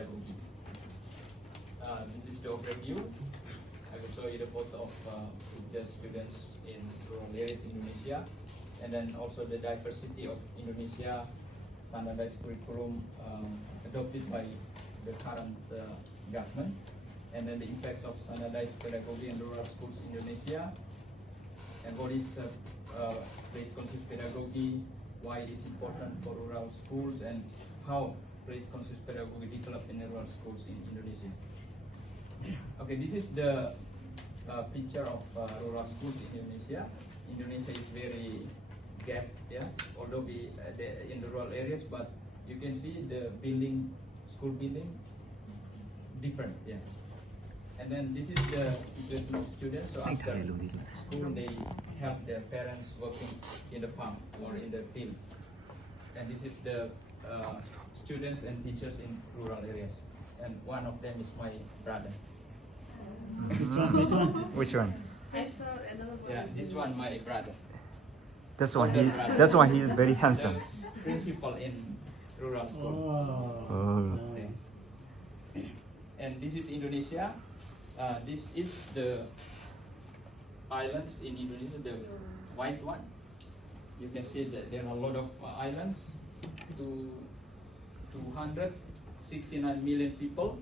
Pedagogy. This is the overview. I will show you the photo of just students in rural areas in Indonesia, and then also the diversity of Indonesia, standardized curriculum adopted by the current government, and then the impacts of standardized pedagogy in rural schools in Indonesia, and what is place-conscious pedagogy, why it is important for rural schools, and how place-conscious pedagogy developed in rural schools in Indonesia. Okay, this is the picture of rural schools in Indonesia. Indonesia is very gap, yeah, although in the rural areas, but you can see the building, school building, different, yeah. And then this is the situation of students. So after school, they have their parents working in the farm or in the field. And this is the students and teachers in rural areas. And one of them is my brother. Which one? Which one? I saw another one. Yeah, this one my brother. That's why he's very handsome. The principal in rural school. Oh. Okay. And this is Indonesia. This is the islands in Indonesia, the white one. You can see that there are a lot of islands. 269 million people,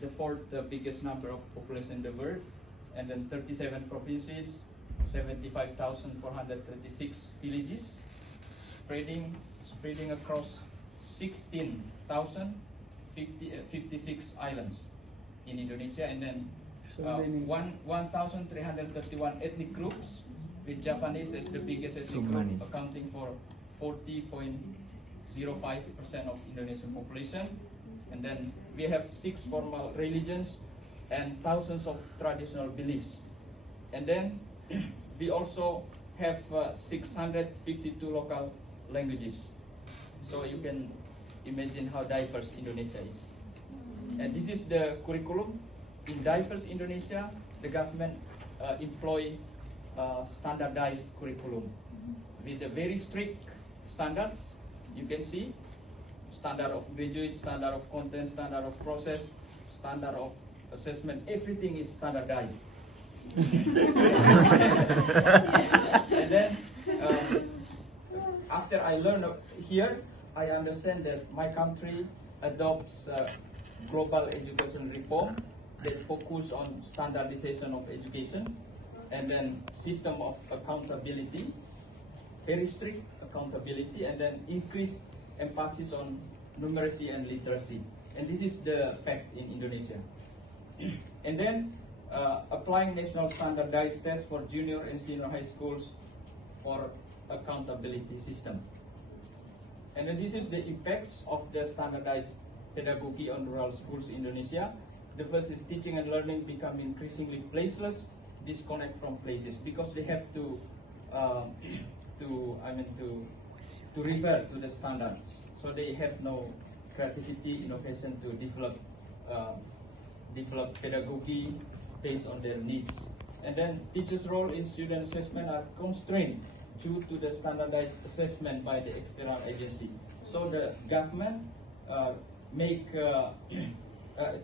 the fourth biggest number of population in the world, and then 37 provinces, 75,436 villages, spreading across 16,056 islands in Indonesia, and then 1,331 ethnic groups, with Japanese as the biggest ethnic group, accounting for 40.05% of Indonesian population. And then we have 6 formal religions and thousands of traditional beliefs. And then we also have 652 local languages. So you can imagine how diverse Indonesia is. And this is the curriculum. In diverse Indonesia, the government employ standardized curriculum with a very strict standards. You can see standard of graduate, standard of content, standard of process, standard of assessment. Everything is standardized. And then after I learned here, I understand that my country adopts global education reform that focus on standardization of education, and then system of accountability, very strict accountability, and then increased emphasis on numeracy and literacy. And this is the fact in Indonesia. And then applying national standardized tests for junior and senior high schools for accountability system. And then this is the impacts of the standardized pedagogy on rural schools in Indonesia. The first is teaching and learning become increasingly placeless, disconnect from places, because they have to revert to the standards. So they have no creativity, innovation to develop pedagogy based on their needs. And then teachers' role in student assessment are constrained due to the standardized assessment by the external agency. So the government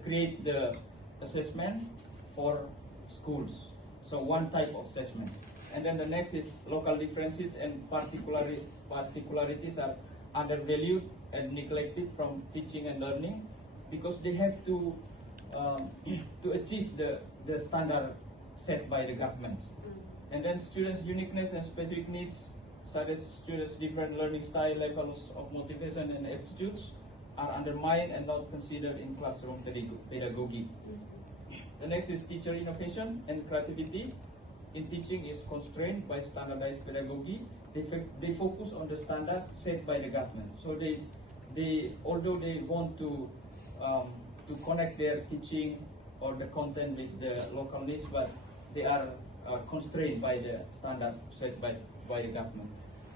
create the assessment for schools. So one type of assessment. And then the next is local differences and particularities are undervalued and neglected from teaching and learning, because they have to achieve the standard set by the governments. And then students' uniqueness and specific needs, such as students' different learning style, levels of motivation and aptitudes, are undermined and not considered in classroom pedagogy. The next is teacher innovation and creativity in teaching is constrained by standardized pedagogy. They focus on the standard set by the government. So although they want to connect their teaching or the content with the local needs, but they are constrained by the standard set by the government.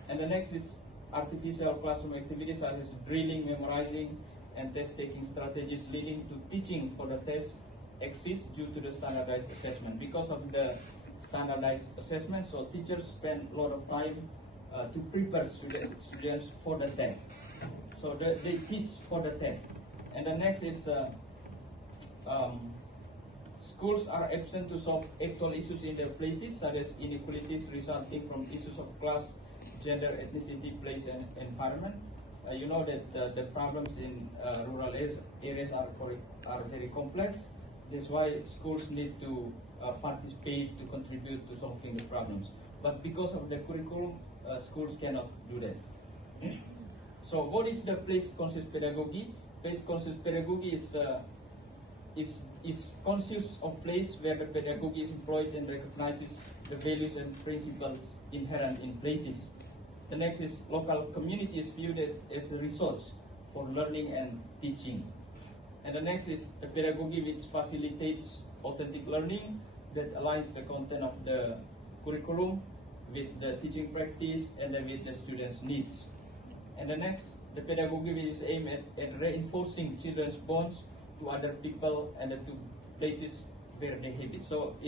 And the next is artificial classroom activities such as drilling, memorizing, and test-taking strategies leading to teaching for the test exist due to the standardized assessment. Because of the standardized assessment, so teachers spend a lot of time to prepare students for the test. So they teach for the test. And the next is schools are absent to solve actual issues in their places, such as inequalities resulting from issues of class, gender, ethnicity, place, and environment. You know that the problems in rural areas are very complex. That's why schools need to participate to contribute to solving the problems. But because of the curriculum, schools cannot do that. So, what is the place-conscious pedagogy? Place-conscious pedagogy is conscious of place where the pedagogy is employed and recognizes the values and principles inherent in places. The next is local community is viewed as a resource for learning and teaching. And the next is a pedagogy which facilitates authentic learning that aligns the content of the curriculum with the teaching practice and with the students' needs. And the next, the pedagogy which is aimed at reinforcing children's bonds to other people and to places where they habit. So